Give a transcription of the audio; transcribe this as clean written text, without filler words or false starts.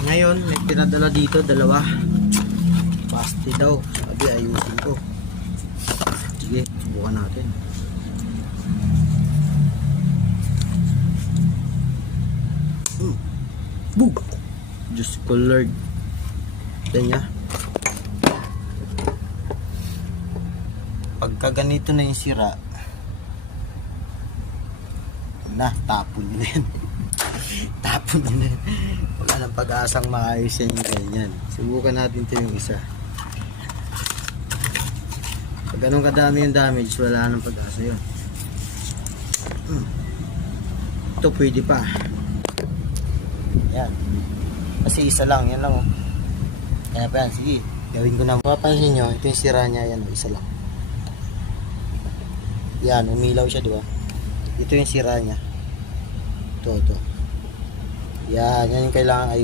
Ngayon, may pinadala dito, dalawa. Basti daw. Sabi, ayusin ko. Sige, subukan natin. Boom! Diyos ko Lord. Tignan niya. Pagka ganito na yung sira, tapon na yan. Tapon na yan. Wala nang pag-asang maayos yan yung ganyan. Subukan natin ito yung isa. Pag ganun kadami yung damage, wala nang pag-asa yun. Ito pwede pa. Yan. Kasi isa lang, yan lang oh. Kaya pa yan, sige. Gawin ko na. Mapapansin nyo, ito yung sira niya, yan oh, isa lang. Yan, umilaw siya, diba? Ito yung sira niya. Ito. Yan yung kailangan ayusin.